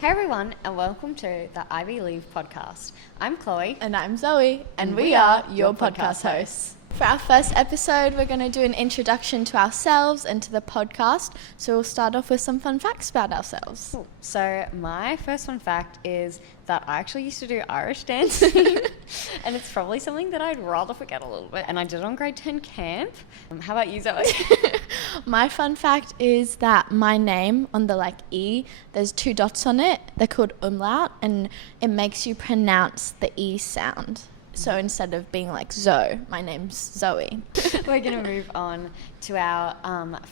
Hey everyone, and welcome to the IBelieve podcast. I'm Chloe. And I'm Zoe, and we are your podcast hosts. For our first episode, we're going to do an introduction to ourselves and to the podcast. So we'll start off with some fun facts about ourselves. Cool. So my first fun fact is that I actually used to do Irish dancing, and it's probably something that I'd rather forget a little bit. And I did it on grade 10 camp. How about you, Zoe? My fun fact is that my name on the E, there's 2 dots on it. They're called umlaut, and it makes you pronounce the E sound. So instead of being like Zoe, my name's Zoe. We're going to move on to our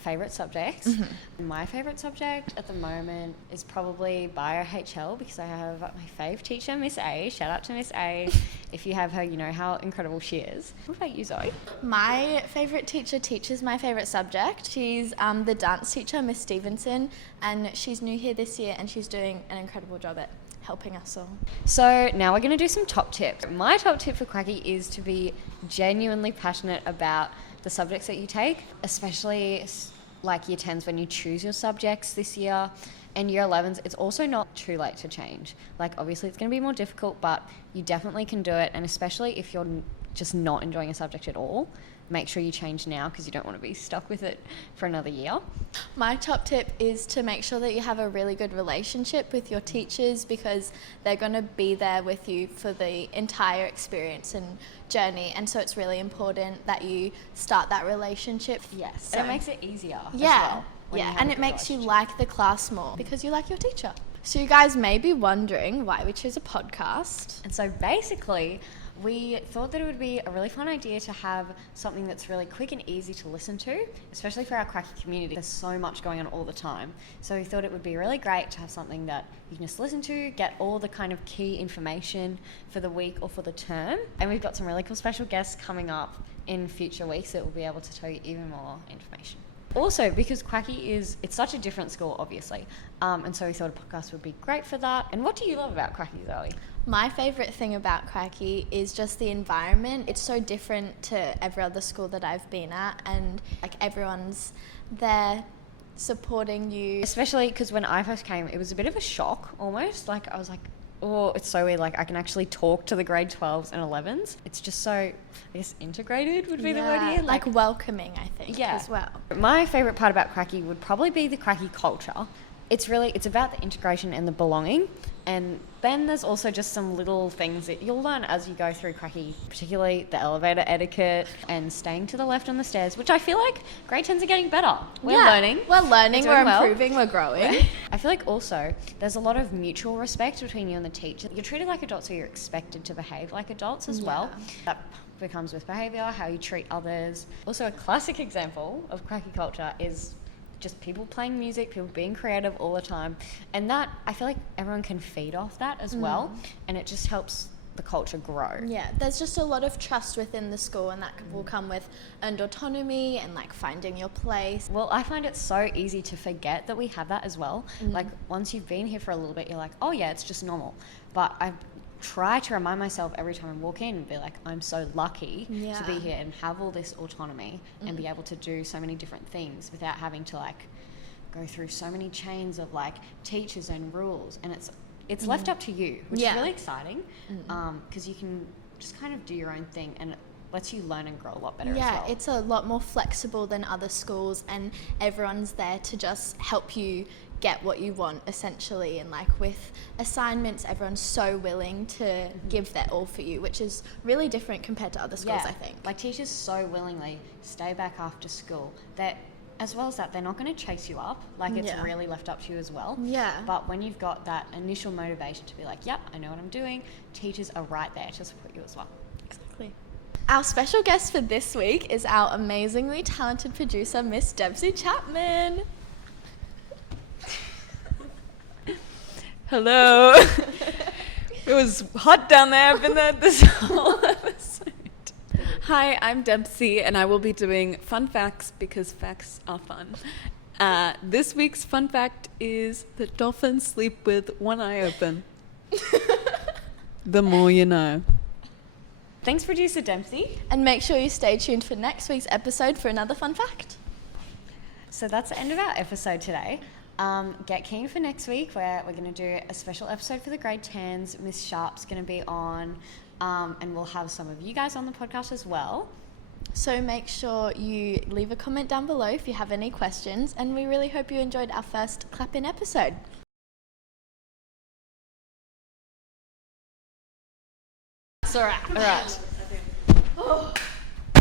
favourite subjects. Mm-hmm. My favourite subject at the moment is probably Bio-HL because I have my fave teacher, Miss A. Shout out to Miss A. If you have her, you know how incredible she is. What about you, Zoe? My favourite teacher teaches my favourite subject. She's the dance teacher, Miss Stevenson, and she's new here this year and she's doing an incredible job at helping us all. So now we're going to do some top tips. My top tip for QACI is to be genuinely passionate about the subjects that you take, especially like year 10s when you choose your subjects this year, and year 11s, it's also not too late to change. Like obviously it's going to be more difficult, but you definitely can do it, and especially if you're just not enjoying a subject at all, make sure you change now because you don't want to be stuck with it for another year. My top tip is to make sure that you have a really good relationship with your teachers because they're going to be there with you for the entire experience and journey, and so it's really important that you start that relationship. Yes, so, and it makes it easier as well. Yeah, and it makes you like the class more because you like your teacher. So you guys may be wondering why we choose a podcast. And so basically, we thought that it would be a really fun idea to have something that's really quick and easy to listen to, especially for our QACI community. There's so much going on all the time. So we thought it would be really great to have something that you can just listen to, get all the kind of key information for the week or for the term. And we've got some really cool special guests coming up in future weeks that will be able to tell you even more information. Also, because QACI it's such a different school, obviously, and so we thought a podcast would be great for that. And what do you love about QACI, Zoe? My favourite thing about QACI is just the environment. It's so different to every other school that I've been at, and everyone's there supporting you. Especially because when I first came, it was a bit of a shock almost. I was like, oh, it's so weird. I can actually talk to the grade 12s and 11s. It's just so, I guess, integrated would be the word here. Like welcoming, I think, as well. My favourite part about QACI would probably be the QACI culture. It's about the integration and the belonging. And then there's also just some little things that you'll learn as you go through QACI, particularly the elevator etiquette and staying to the left on the stairs, which I feel like grade 10s are getting better. We're learning, we're improving, we're growing. I feel like also there's a lot of mutual respect between you and the teacher. You're treated like adults, so you're expected to behave like adults as well. That becomes with behaviour, how you treat others. Also, a classic example of QACI culture is just people playing music, people being creative all the time. And that, I feel like everyone can feed off that as well. And it just helps the culture grow. Yeah, there's just a lot of trust within the school, and that will come with earned autonomy and finding your place. Well, I find it so easy to forget that we have that as well. Once you've been here for a little bit, you're like, oh yeah, it's just normal. But I try to remind myself every time I walk in and be like, I'm so lucky to be here and have all this autonomy and be able to do so many different things without having to go through so many chains of teachers and rules, and it's left up to you, which is really exciting because you can just kind of do your own thing, and it lets you learn and grow a lot better as well. It's a lot more flexible than other schools, and everyone's there to just help you get what you want essentially, and with assignments everyone's so willing to give their all for you, which is really different compared to other schools. I think teachers so willingly stay back after school. That as well as that, they're not going to chase you up. It's really left up to you as well. But when you've got that initial motivation to be like, yep, I know what I'm doing, teachers are right there to support you as well. Exactly. Our special guest for this week is our amazingly talented producer, Miss Debsy Chapman. Hello. It was hot down there. I've been there this whole episode. Hi, I'm Debsy, and I will be doing fun facts because facts are fun. This week's fun fact is that dolphins sleep with one eye open. The more you know. Thanks, producer Dempsey. And make sure you stay tuned for next week's episode for another fun fact. So that's the end of our episode today. Get keen for next week where we're going to do a special episode for the grade 10s. Miss Sharp's going to be on, and we'll have some of you guys on the podcast as well. So make sure you leave a comment down below if you have any questions, and we really hope you enjoyed our first clap-in episode. It's all right. All right.